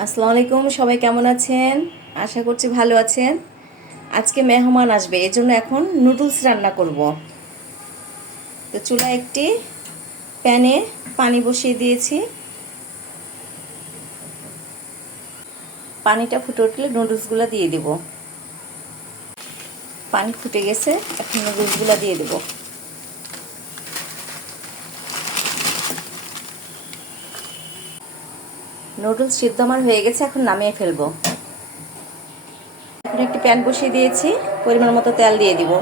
আসসালামু আলাইকুম, সবাই কেমন আছেন? আশা করছি ভালো আছেন। আজকে মেহমান আসবে এর জন্য এখন নুডলস রান্না করব। তো চুলা একটি প্যানে পানি বসিয়ে দিয়েছি। পানিটা ফুটে উঠলে নুডলসগুলো দিয়ে দেব। পানি ফুটে গেছে, এখন নুডলসগুলো দিয়ে দেবো। নুডলস সিদ্ধ আমার হয়ে গেছে, এখন নামিয়ে ফেলব। এখন একটি প্যান বসিয়ে দিয়েছি, পরিমাণ মতো তেল দিয়ে দিব।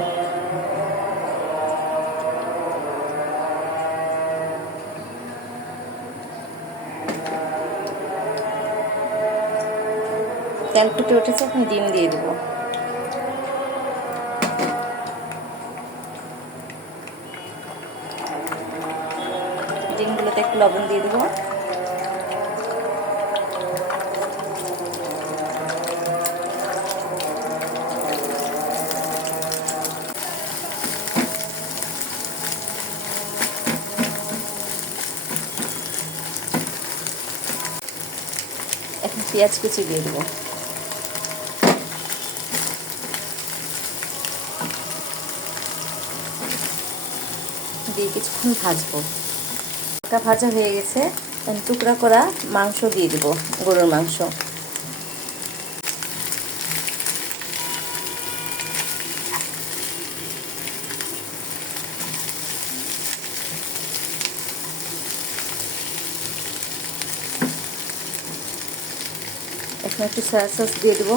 তেল ফুটে উঠেছে, এখন ডিম দিয়ে দিব। ডিমগুলোতে একটু লবণ দিয়ে দেবো। এখন পেঁয়াজ কুচি দিয়ে দেবো। দিয়ে কিছুক্ষণ ভাজবো। ভাজা হয়ে গেছে টুকরা করা মাংস দিয়ে দেবো, গরুর মাংস। এখন একটু সয়া সস দিয়ে দেবো।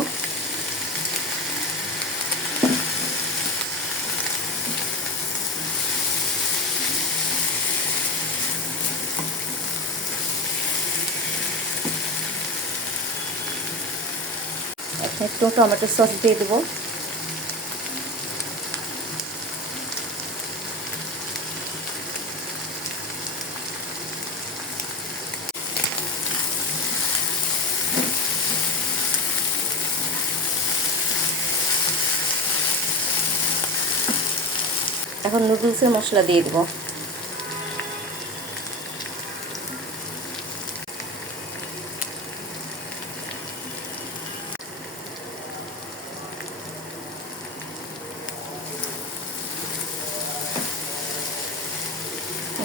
একটু টমেটো সস দিয়ে দেবো। এখন নুডলসের মশলা দিয়ে দেবো।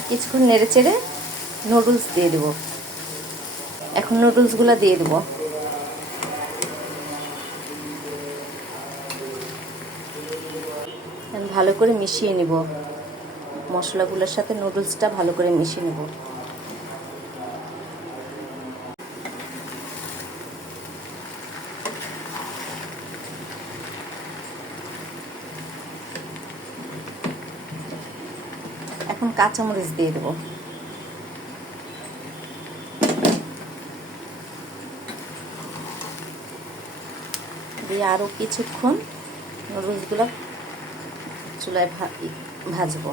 কিছুক্ষণ নেড়ে চেড়ে নুডলস দিয়ে দেবো। এখন নুডলসগুলো দিয়ে দেবো। ভালো করে মিশিয়ে নিব। মশলাগুলোর সাথে নুডলসটা ভালো করে মিশিয়ে নেব। এখন কাঁচামরিচ দিয়ে দেবো। দিয়ে আরও কিছুক্ষণ নুডলসগুলো চুলায় ভাজবো।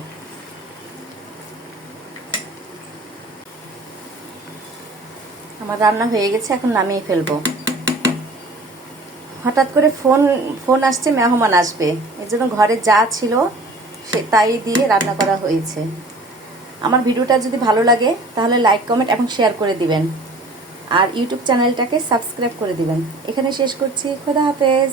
আমার রান্না হয়ে গেছে, এখন নামিয়ে ফেলব। হঠাৎ করে ফোন ফোন আসছে, মেহমান আসবে। এর জন্য ঘরে যা ছিল সে, তাই দিয়ে রান্না করা হয়েছে। আমার ভিডিওটা যদি ভালো লাগে, তাহলে লাইক, কমেন্ট এবং শেয়ার করে দিবেন। আর ইউটিউব চ্যানেলটাকে সাবস্ক্রাইব করে দিবেন। এখানে শেষ করছি। খোদা হাফেজ।